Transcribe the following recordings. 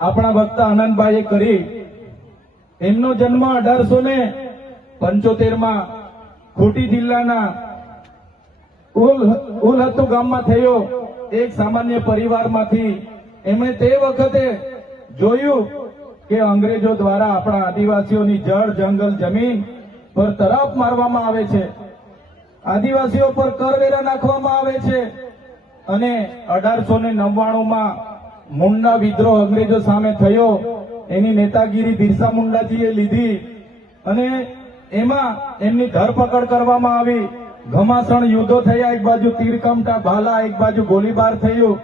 આપણા વક્તા આનંદભાઈએ કરી. એમનો જન્મ 1875 ખૂંટી જિલ્લાના ઉલહતુ ગામમાં થયો. એક સામાન્ય પરિવારમાંથી એમણે તે વખતે જોયું કે અંગ્રેજો દ્વારા આપણા આદિવાસીઓની જળ જંગલ જમીન પર તરાપ મારવામાં આવે છે, આદિવાસીઓ પર કરવેરા નાખવામાં આવે છે. અને 1899 મુંડા વિદ્રોહ અંગ્રેજો સામે થયો. એની નેતાગીરી બિરસા મુંડાજીએ લીધી અને એમાં એમની ધરપકડ કરવામાં આવી. ઘમાસણ યુદ્ધો થયા, એક બાજુ તીરકમટા ભાલા, એક બાજુ ગોળીબાર થયું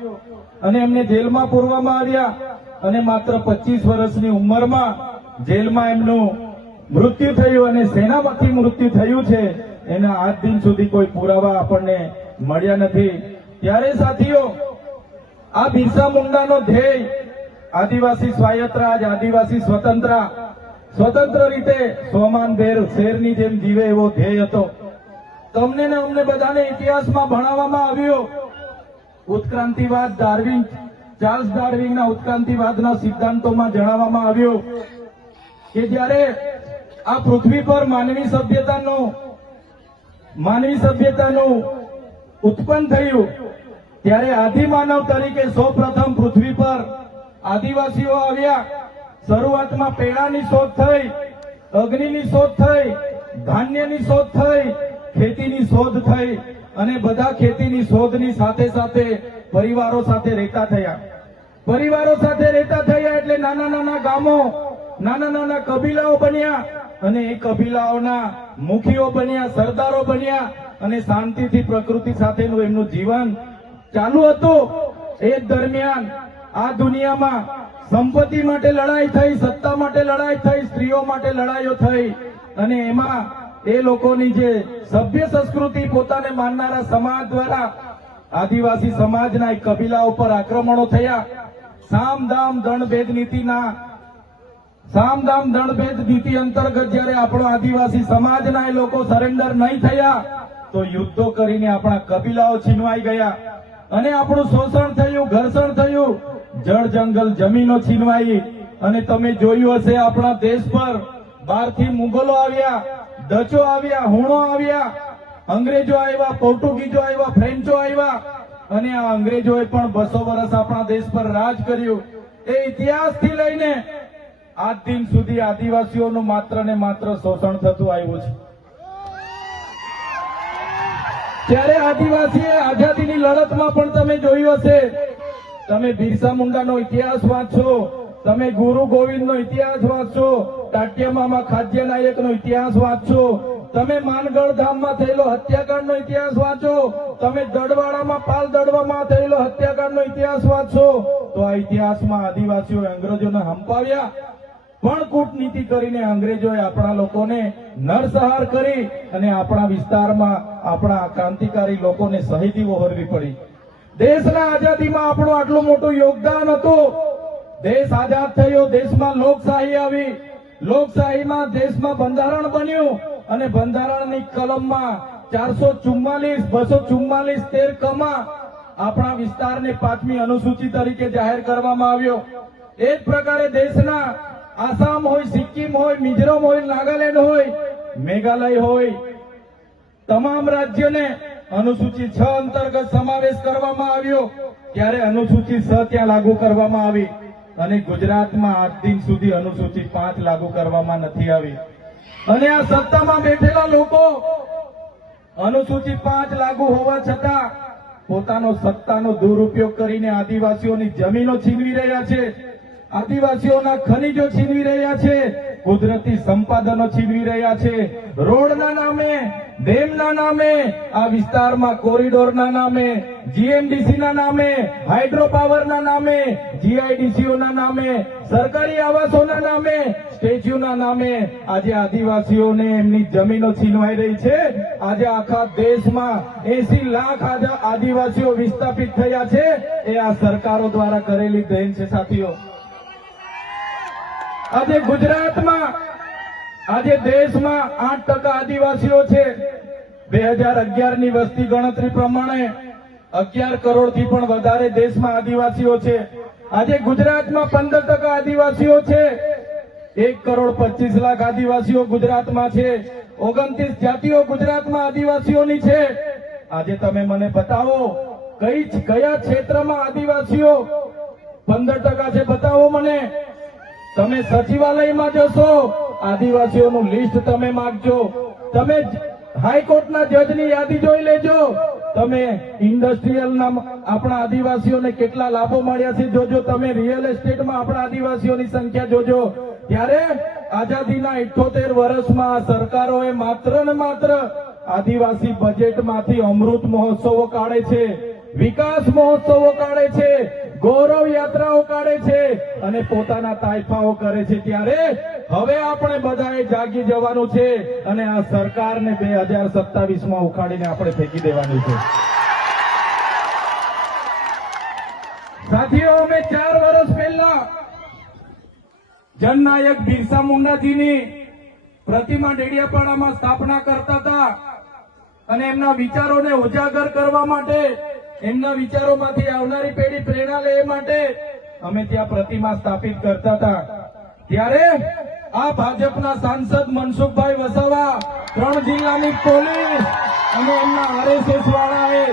અને એમને જેલમાં પૂરવામાં આવ્યા. અને માત્ર 25 વર્ષની ઉંમરમાં જેલમાં એમનું મૃત્યુ થયું અને સેનામાંથી મૃત્યુ થયું છે. એના આજ દિન સુધી કોઈ પુરાવા આપણને મળ્યા નથી. ત્યારે સાથીઓ, આ બિરસા મુંડાનો ધ્યેય આદિવાસી સ્વાયત્ત રાજ, આદિવાસી સ્વતંત્ર રીતે સ્વમાનભેર શેરની જેમ જીવે એવો ધ્યેય હતો. તમને ને અમને બધાને ઇતિહાસમાં ભણાવવામાં આવ્યો. ઉત્ક્રાંતિવાદ, ચાર્લ્સ ડાર્વિનના ઉત્ક્રાંતિવાદના સિદ્ધાંતોમાં જણાવવામાં આવ્યું કે જ્યારે આ પૃથ્વી પર માનવી સભ્યતાનું ઉત્પન્ન થયું ત્યારે આદિમાનવ તરીકે સૌપ્રથમ પૃથ્વી પર આદિવાસીઓ આવ્યા. શરૂઆતમાં પેડાની શોધ થઈ, અગ્નિની શોધ થઈ, ધાન્યની શોધ થઈ, ખેતીની શોધ થઈ અને બધા ખેતીની શોધની સાથે સાથે પરિવારો સાથે રહેતા થયા. એટલે નાના નાના ગામો, નાના નાના કબીલાઓ બન્યા અને એ કબીલાઓના મુખીઓ બન્યા, સરદારો બન્યા અને શાંતિથી પ્રકૃતિ સાથેનું એમનું જીવન ચાલુ હતું. એ દરમિયાન આ દુનિયામાં સંપત્તિ માટે લડાઈ થઈ, સત્તા માટે લડાઈ થઈ, સ્ત્રીઓ માટે લડાઈઓ થઈ અને એમાં એ લોકોની જે સભ્ય સંસ્કૃતિ પોતાને માનનારા સમાજ દ્વારા આદિવાસી સમાજના એક કબીલા ઉપર આક્રમણો થયા. સામદામ દંડભેદ નીતિ અંતર્ગત જ્યારે આપણો આદિવાસી સમાજના એ લોકો સરેન્ડર નહીં થયા તો યુદ્ધો કરીને આપણા કબીલાઓ છીનવાઈ ગયા અને આપણું શોષણ થયું, ઘર્ષણ થયું, જળ જંગલ જમીનો છીનવાઈ. અને તમે જોયું હશે આપણા દેશ પર બહારથી મુગલો આવ્યા, ડચો આવ્યા, હુણો આવ્યા, અંગ્રેજો આવ્યા, પોર્ટુગીઝો આવ્યા, ફ્રેન્ચો આવ્યા અને આ અંગ્રેજોએ પણ 200 વર્ષ આપણા દેશ પર રાજ કર્યું. એ ઇતિહાસથી લઈને આજ દિન સુધી આદિવાસીઓનું માત્ર ને માત્ર શોષણ થતું આવ્યું છે. ત્યારે આદિવાસીએ આઝાદીની લડતમાં પણ તમે જોયું હશે, તમે બિરસા મુંડાનો ઇતિહાસ વાંચશો, તમે ગુરુ ગોવિંદનો ઇતિહાસ વાંચશો, ટાટિયામામાં ખાદ્ય નાયકનો ઇતિહાસ વાંચશો, તમે માનગઢ ધામમાં થયેલો હત્યાકાંડનો ઇતિહાસ વાંચો, તમે દડવાડામાં પાલ દડવામાં થયેલો હત્યાકાંડનો ઇતિહાસ વાંચો, તો આ ઇતિહાસમાં આદિવાસીઓએ અંગ્રેજોને હંપાવ્યા પણ કૂટનીતિ કરીને અંગ્રેજોએ આપણા લોકોને નરસંહાર કરી અને આપણા વિસ્તારમાં આપણા ક્રાંતિકારી લોકોને શહીદી વહોરવી પડી. દેશના આઝાદીમાં આપણું આટલું મોટું યોગદાન હતું. દેશ આઝાદ થયો, દેશમાં લોકશાહી આવી, લોકશાહીમાં દેશમાં બંધારણ બન્યું અને બંધારણની કલમમાં 444, 244, 13 કમાં આપણા વિસ્તારને 5મી અનુસૂચિ તરીકે જાહેર કરવામાં આવ્યો. એ જ પ્રકારે દેશના આસામ હોય, સિક્કિમ હોય, મિઝોરમ હોય, નાગાલેન્ડ હોય, મેઘાલય હોય, તમામ રાજ્યોને અનુસૂચિ 6 અંતર્ગત સમાવેશ કરવામાં આવ્યો. ત્યારે અનુસૂચિ 6 ત્યાં લાગુ કરવામાં આવી અને ગુજરાતમાં આજ દિન સુધી અનુસૂચિ 5 લાગુ કરવામાં નથી આવી. અને આ સત્તામાં બેઠેલા લોકો અનુસૂચિ 5 લાગુ હોવા છતાં પોતાનો સત્તાનો દુરુપયોગ કરીને આદિવાસીઓની જમીનો છીનવી રહ્યા છે, આદિવાસીઓના ખનીજો છીનવી રહ્યા છે, કુદરતી સંપાદનો છીનવી રહ્યા છે. રોડના નામે, ડેમના નામે, આ વિસ્તારમાં કોરિડોરના નામે, જીએમડીસીના નામે, હાઇડ્રો પાવરના નામે, જીઆઈડીસીઓના નામે, સરકારી આવાસોના નામે, સ્ટેચ્યુના નામે આજે આદિવાસીઓને એમની જમીનો છીનવાઈ રહી છે. આજે આખા દેશમાં 80 લાખ આદિવાસીઓ વિસ્થાપિત થયા છે. એ આ સરકારો દ્વારા કરેલી દેન છે સાથીઓ. આજે ગુજરાતમાં, આજે દેશમાં 8% આદિવાસીઓ છે. 2011ની વસ્તી ગણતરી પ્રમાણે 11 કરોડથી પણ વધારે દેશમાં આદિવાસીઓ છે. આજે ગુજરાતમાં 15% આદિવાસીઓ છે. 1,25,00,000 આદિવાસીઓ ગુજરાતમાં છે. 29 જાતિઓ ગુજરાતમાં આદિવાસીઓની છે. આજે તમે મને બતાવો કયા ક્ષેત્રમાં આદિવાસીઓ 15% છે, બતાવો મને. તમે સચિવાલયમાં જશો, આદિવાસીઓનું લિસ્ટ તમે માંગજો. તમે હાઈકોર્ટના જજની યાદી જોઈ લેજો. તમે ઇન્ડસ્ટ્રીયલના આપણા આદિવાસીઓને કેટલા લાભો મળ્યા છે જોજો. તમે રિયલ એસ્ટેટમાં આપણા આદિવાસીઓની સંખ્યા જોજો. ત્યારે આઝાદીના 78 વર્ષમાં સરકારોએ માત્ર ને માત્ર આદિવાસી બજેટમાંથી અમૃત મહોત્સવો કાઢે છે, વિકાસ મહોત્સવો કાઢે છે, ગૌરવ યાત્રાઓ કાઢે છે અને પોતાના તાઇફાઓ કરે છે. ત્યારે હવે આપણે બધાએ જાગી જવાનું છે અને આ સરકારને 2027માં ઉખાડીને આપણે ફેંકી દેવાની છે. સાથીઓ, અમે 4 વર્ષ પહેલા જનનાયક બિરસા મુંડાજીની પ્રતિમા ડેડિયાપાડામાં સ્થાપના કરતા હતા અને એમના વિચારોને ઉજાગર કરવા માટે, એમના વિચારોમાંથી આવનારી પેઢી પ્રેરણા લે એ માટે અમે ત્યાં પ્રતિમા સ્થાપિત કરતા હતા. ત્યારે આ ભાજપના સાંસદ મનસુખભાઈ વસાવા, 3 જિલ્લાની પોલીસ અને એમના આરએસએસ વાળાએ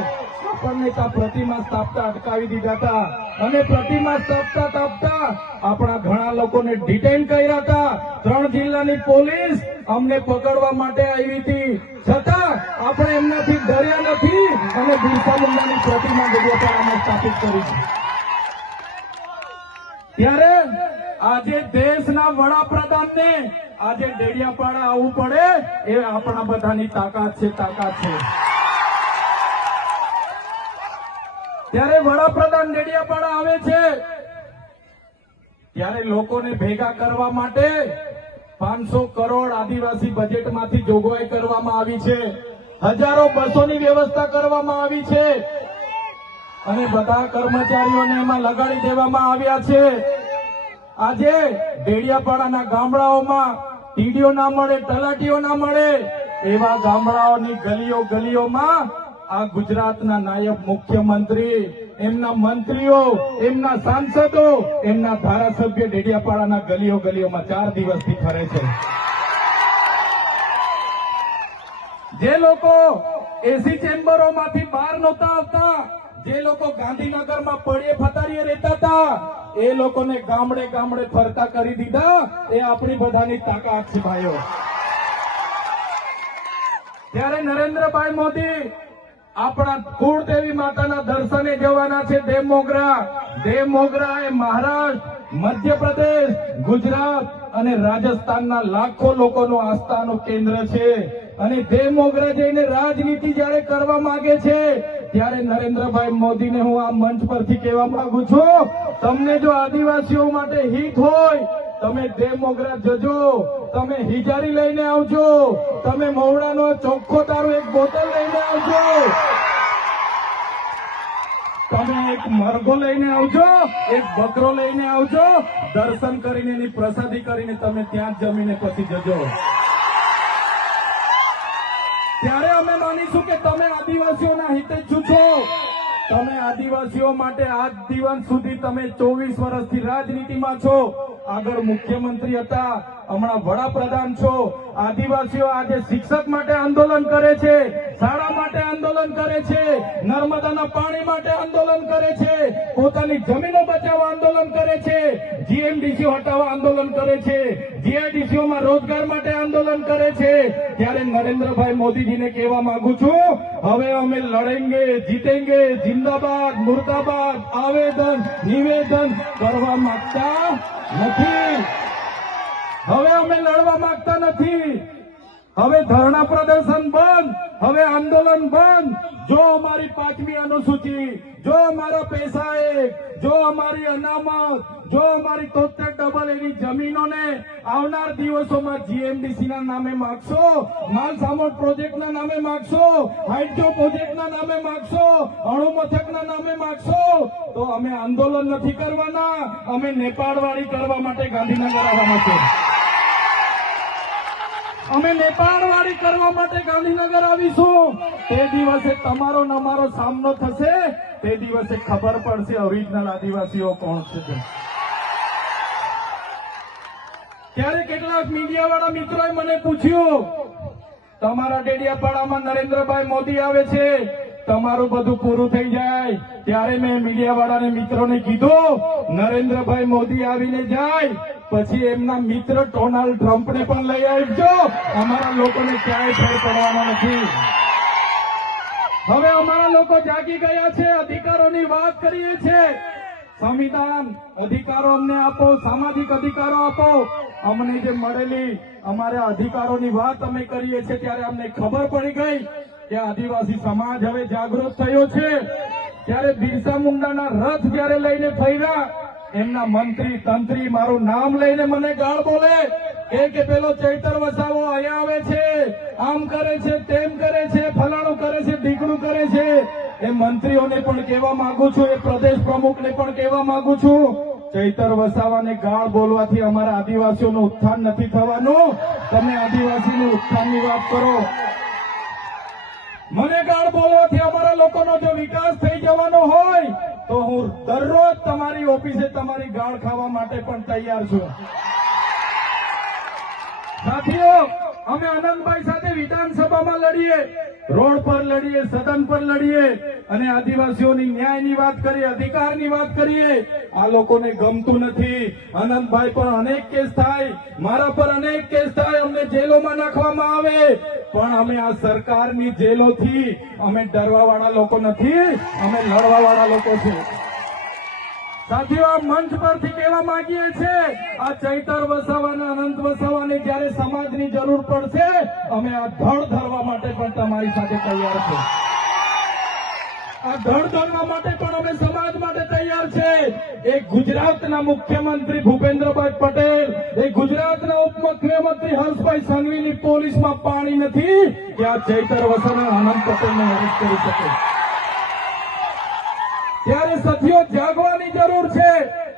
આપણને ત્યાં પ્રતિમા સ્થાપતા અટકાવી દીધા હતા અને પ્રતિમા સ્થાપતા આપણા ઘણા લોકોને ડિટેન કર્યા હતા. 3 જિલ્લાની પોલીસ અમને પકડવા માટે આવી હતી, છતાં આપણે એમનાથી ડર્યા નથી અને બિરસા મુંડાની પ્રતિમા ડેડિયાપાડામાં સ્થાપિત કરી છે. ત્યારે આજે દેશના વડાપ્રધાનને આજે ડેડિયાપાડા આવવું પડે એ આપણા બધાની તાકાત છે. ત્યારે વડાપ્રધાન ડેડિયાપાડા આવે છે ત્યારે લોકોને ભેગા કરવા માટે 500 કરોડ આદિવાસી બજેટમાંથી જોગવાઈ કરવામાં આવી છે. હજારો બસોની વ્યવસ્થા કરવામાં આવી છે અને બધા કર્મચારીઓને એમાં લગાડી દેવામાં આવ્યા છે. આજે ડેડિયાપાડાના ગામડાઓમાં ટીડીઓ ના મળે, તલાટીઓ ના મળે એવા ગામડાઓની ગલીઓમાં આ ગુજરાતના નાયબ મુખ્યમંત્રી, એમના મંત્રીઓ, એમના સાંસદો, એમના ધારાસભ્ય ડેડિયાપાડાના ગલીઓમાં 4 દિવસથી ફરે છે. જે લોકો એસી ચેમ્બરોમાંથી બહાર નહોતા આવતા, જે લોકો ગાંધીનગરમાં પડે ફતારીએ રહેતા હતા, એ લોકોને ગામડે ફરતા કરી દીધા. એ આપણી બધાની તાકાત છે ભાઈઓ. ત્યારે નરેન્દ્રભાઈ મોદી આપણા કુળદેવી માતાના દર્શને જવાના છે. દેવ મોગરા એ મહારાષ્ટ્ર, મધ્યપ્રદેશ, ગુજરાત અને રાજસ્થાનના લાખો લોકોનું આસ્થાનું કેન્દ્ર છે અને દેવ મોગરા જઈને રાજનીતિ જયારે કરવા માંગે છે ત્યારે નરેન્દ્રભાઈ મોદીને હું આ મંચ પરથી કહેવા માંગુ છું, તમને જો આદિવાસીઓ માટે હિત હોય તમે દેવ મોગરા જજો, તમે હિજારી લઈને આવજો, તમે મવડાનો ચોખ્ખો તારો એક બોતલ લઈને આવજો, તમે એક મરઘો લઈને આવજો, એક બકરો લઈને આવજો. દર્શન કરીને એની પ્રસાદી કરીને તમે ત્યાં જ જમીને પછી જજો. ત્યારે અમે માનીશું કે તમે આદિવાસીઓના હિતેચ્છુ છો. તમે આદિવાસીઓ માટે આજ દિવસ સુધી તમે 24 વર્ષથી રાજનીતિમાં છો. આગળ મુખ્યમંત્રી હતા, હમણાં વડાપ્રધાન છો. આદિવાસીઓ આજે શિક્ષક માટે આંદોલન કરે છે, શાળા માટે આંદોલન કરે છે, નર્મદાના પાણી માટે આંદોલન કરે છે, પોતાની જમીનો બચાવવા આંદોલન કરે છે, જીએમડીસી હટાવવા આંદોલન કરે છે, જીઆઈડીસીઓમાં રોજગાર માટે આંદોલન કરે છે. ત્યારે નરેન્દ્રભાઈ મોદીજીને કહેવા માંગુ છું, હવે અમે લડેંગે, જીતેંગે, જિંદાબાદ, મુર્દાબાદ આવેદન નિવેદન કરવા માંગતા નથી. હવે અમે લડવા માંગતા નથી. હવે ધરણા પ્રદર્શન બંધ, હવે આંદોલન બંધ. જો અમારી 5મી અનુસૂચિ, જો અમારા પૈસા જો અમારી અનામત, જો અમારી 73 એની જમીનોને આવનાર દિવસોમાં જીએમડીસી ના નામે માગશો, માલસામોટ પ્રોજેક્ટના નામે માગશો, હાઇડ્રો પ્રોજેક્ટના નામે માગશો, અણુ મથકના નામે માગશો, તો અમે આંદોલન નથી કરવાના, અમે નેપાળવાળી કરવા માટે ગાંધીનગર આવવાના છે. અમે નેપાળવાળી કરવા માટે ગાંધીનગર આવીશું. તે દિવસે તમારો ને અમારો સામનો થશે. તે દિવસે ખબર પડશે ઓરિજિનલ આદિવાસીઓ કોણ છે. ત્યારે કેટલાક મીડિયાવાળા મિત્રોએ મને પૂછ્યું, તમારા ડેડિયાપાડામાં નરેન્દ્રભાઈ મોદી આવે છે, તમારું બધું પૂરું થઈ જાય. ત્યારે મેં મીડિયાવાળાને મિત્રોને કીધું, નરેન્દ્રભાઈ મોદી આવીને જાય પછી એમના મિત્ર ડોનાલ્ડ ટ્રમ્પને પણ લઈ આવજો. અમારા લોકોને ક્યાંય ફેર પડવાનો નથી. હવે અમારા લોકો જાગી ગયા છે, અધિકારોની વાત કરીએ છીએ. સંવિધાન અધિકારો અમને આપો, સામાજિક અધિકારો આપો. અમને જે મળેલી અમારા અધિકારોની વાત અમે કરીએ છીએ ત્યારે અમને ખબર પડી ગઈ કે આદિવાસી સમાજ હવે જાગૃત થયો છે. ત્યારે બિરસા મુંડાના રથ જયારે લઈને ફર્યા, એમના મંત્રી તંત્રી મારું નામ લઈને મને ગાળ બોલે કે પેલો ચૈતર વસાવો અહીંયા આવે છે, આમ કરે છે, તેમ કરે છે, ફલાણું કરે છે, ઢીકણું કરે છે. એ મંત્રીઓને પણ કહેવા માંગુ છું, એ પ્રદેશ પ્રમુખને પણ કહેવા માંગુ છું, ચૈતર વસાવાને ગાળ બોલવાથી અમારા આદિવાસીઓનું ઉત્થાન નથી થવાનું. તમે આદિવાસીનું ઉત્થાનની વાત કરો. મને ગાળ બોલવાથી અમારા લોકોનો જો વિકાસ થઈ જવાનો હોય તો હું દરરોજ તમારી ઓફિસે તમારી ગાળ ખાવા માટે પણ તૈયાર છું. સાથીઓ, અમે આનંદભાઈ સાથે વિધાનસભામાં લડીએ, રોડ પર લડીએ, સદન પર લડીએ અને આદિવાસીઓની ન્યાયની વાત કરીએ, અધિકારની વાત કરીએ. આ લોકોને ગમતું નથી. આનંદભાઈ પર અનેક કેસ થાય, મારા પર અનેક કેસ થાય, અમને જેલોમાં નાખવામાં આવે, પણ અમે આ સરકારની જેલોથી અમે ડરવાવાળા લોકો નથી, અમે લડવાવાળા લોકો છે. સાથીઓ, આ મંચ પરથી કહેવા માંગીએ છીએ, આ ચૈતર વસાવાને, અનંત વસાવાને જયારે સમાજની જરૂર પડશે અમે આ ધડ ધરવા માટે પણ તમારી સાથે તૈયાર છે. આ ધડ ધરવા માટે પણ અમે સમાજ માટે તૈયાર છે. એક ગુજરાતના મુખ્યમંત્રી ભૂપેન્દ્રભાઈ પટેલ, એક ગુજરાતના ઉપમુખ્યમંત્રી હર્ષભાઈ સંઘવીની પોલીસમાં પાણી નથી કે આ ચૈતર વસાવા અનંત પટેલને અરેસ્ટ કરી શકે. ત્યારે સાથીઓ, જાગવાની જરૂર છે.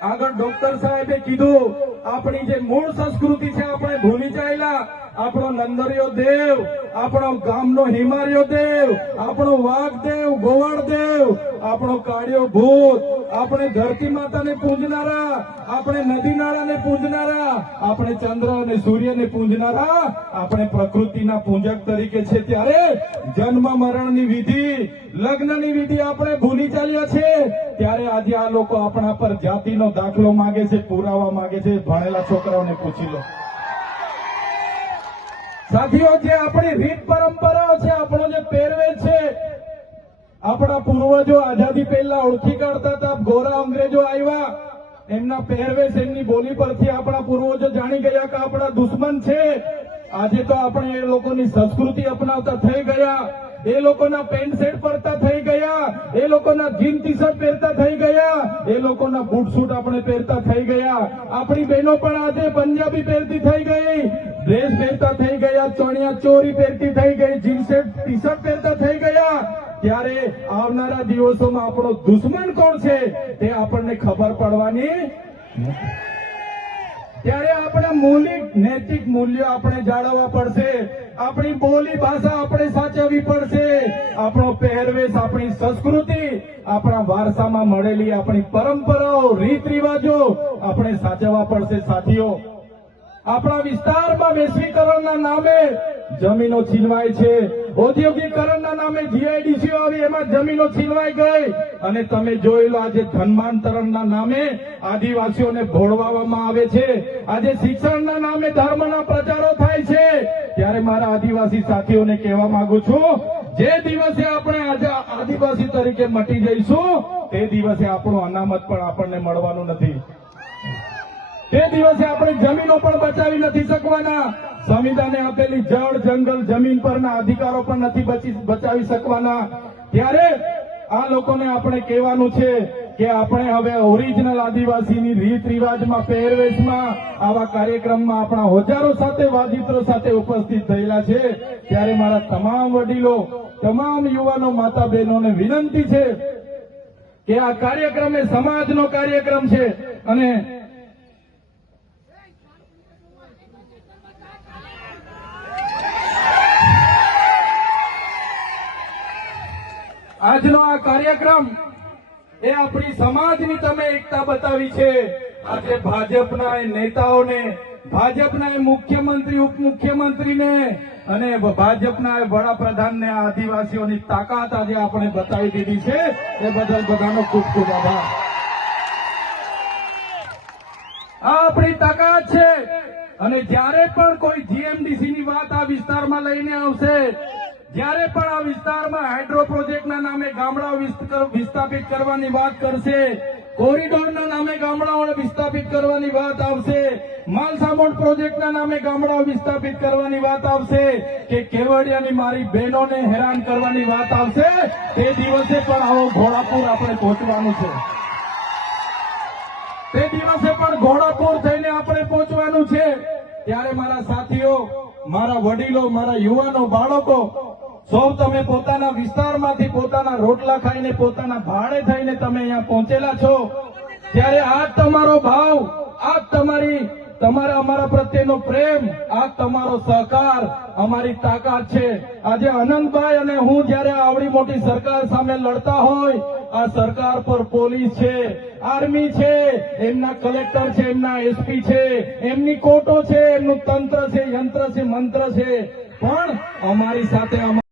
આગળ ડોક્ટર સાહેબે કીધું, આપણી જે મૂળ સંસ્કૃતિ છે આપણે ભૂલી જાયેલા. આપણો નંદરિયો દેવ, આપણો ગામનો હિમારિયો દેવ, આપણો વાઘદેવ, ગોવાળદેવ, આપણો કાળિયો ભૂત, આપણે ધરતી માતાને પૂજનારા, આપણે નદી નાળાને પૂજનારા, આપણે ચંદ્ર અને સૂર્યને પૂજનારા, આપણે પ્રકૃતિના પૂજક તરીકે છે. ત્યારે જન્મ મરણની વિધિ, લગ્નની વિધિ આપણે ભૂલી ચાલ્યા છે. ત્યારે આજે આ લોકો આપણા પર જાતિનો દાખલો માંગે છે, પુરાવા માંગે છે. ભણેલા છોકરાઓને પૂછી લો. સાથીઓ, જે આપણી રીત પરંપરાઓ છે, આપણો જે પહેરવેશ છે, આપણા પૂર્વજો આઝાદી પહેલા ઓળખી કાઢતા હતા. ગોરા અંગ્રેજો આવ્યા, એમના પહેરવેશ, એમની બોલી પરથી આપણા પૂર્વજો જાણી ગયા કે આપણા દુશ્મન છે. આજે તો આપણે એ લોકોની સંસ્કૃતિ અપનાવતા થઈ ગયા, એ લોકોના પેન્ટ શર્ટ પહેરતા થઈ ગયા, એ લોકોના જીન ટી શર્ટ પહેરતા થઈ ગયા, એ લોકોના બૂટ સૂટ આપણે પહેરતા થઈ ગયા. આપણી બહેનો પણ આજે પંજાબી પહેરતી થઈ ગઈ, ડ્રેસ પહેરતા થઈ ગયા, ચણિયા ચોરી પહેરતી થઈ ગઈ, જીન્સ ટી શર્ટ પહેરતા થઈ ગયા. ત્યારે આવનારા દિવસોમાં આપણો દુશ્મન કોણ છે તે આપણને ખબર પડવાની. ત્યારે આપણે મૌલિક નૈતિક મૂલ્યો આપણે જાળવવા પડશે. આપણી બોલી ભાષા આપણે સાચવવી પડશે. આપણો પહેરવેશ, આપણી સંસ્કૃતિ, આપણા વારસામાં મળેલી આપણી પરંપરાઓ, રીત રિવાજો આપણે સાચવવા પડશે. સાથીઓ, આપણા વિસ્તારમાં વૈશ્વિકરણના નામે જમીનો છીનવાય છે, ઔદ્યોગિકરણના નામે જીઆઈડીસીઓ આવી, એમાં જમીનો છીનવાઈ ગઈ. અને તમે જોઈ લો, આજે ધર્માંતરણના નામે આદિવાસીઓને ભોળવામાં આવે છે. આજે શિક્ષણના નામે ધર્મના પ્રચારો થાય છે. ત્યારે મારા આદિવાસી સાથીઓને કહેવા માંગુ છું, જે દિવસે આપણે આજે આદિવાસી તરીકે મટી જઈશું તે દિવસે આપણું અનામત પણ આપણને મળવાનું નથી. તે દિવસે આપણે જમીનો પણ બચાવી નથી શકવાના. સંવિધાને આપેલી જળ, જંગલ, જમીન પરના અધિકારો પણ નથી બચાવી શકવાના. ત્યારે આ લોકોને આપણે કહેવાનું છે કે આપણે હવે ઓરિજિનલ આદિવાસીની રીત રિવાજમાં, પહેરવેશમાં, આવા કાર્યક્રમમાં આપણા હોદ્દારો સાથે, વાજિત્રો સાથે ઉપસ્થિત થયેલા છે. ત્યારે મારા તમામ વડીલો, તમામ યુવાનો, માતા બહેનોને વિનંતી છે કે આ કાર્યક્રમ એ સમાજનો કાર્યક્રમ છે અને કાર્યક્રમ એ આપણી સમાજની તમે એકતા બતાવી છે. આજે ભાજપના એ નેતાઓને, ભાજપના એ મુખ્યમંત્રી, ઉપમુખ્યમંત્રીને અને ભાજપના એ વડાપ્રધાનને આ આદિવાસીઓની તાકાત આજે આપણે બતાવી દીધી છે. એ બદલ બધાનો ખૂબ ખૂબ આભાર. આ આપણી તાકાત છે. અને જ્યારે પણ કોઈ જીએમડીસી ની વાત આ વિસ્તારમાં લઈને આવશે, જ્યારે પણ આ વિસ્તારમાં હાઇડ્રો પ્રોજેક્ટના નામે ગામડાઓ વિસ્થાપિત કરવાની વાત કરશે, કોરિડોરના નામે ગામડાઓને વિસ્થાપિત કરવાની વાત આવશે, માલસામોડ પ્રોજેક્ટના નામે ગામડાઓ વિસ્થાપિત કરવાની વાત આવશે, કે કેવડિયાની મારી બહેનોને હેરાન કરવાની વાત આવશે, તે દિવસે પણ આવો ઘોડાપુર આપણે પહોંચવાનું છે. તે દિવસે પણ ઘોડાપુર થઈને આપણે પહોંચવાનું છે. ત્યારે મારા સાથીઓ, મારા વડીલો, મારા યુવાનો, બાળકો, સૌ તમે પોતાના વિસ્તારમાંથી પોતાના રોટલા ખાઈને, પોતાના ભાડે થઈને તમે અહીંયા પહોંચેલા છો. ત્યારે આ તમારો ભાવ, આ તમારા અમારા પ્રત્યેનો પ્રેમ, આ તમારો સહકાર અમારી તાકાત છે. આજે અનંતભાઈ અને હું જ્યારે આવડી મોટી સરકાર સામે લડતા હોય, આ સરકાર પર પોલીસ છે, આર્મી છે, એમના કલેક્ટર છે, એમના એસપી છે, એમની કોર્ટો છે, એમનું તંત્ર છે, યંત્ર છે, મંત્ર છે, પણ અમારી સાથે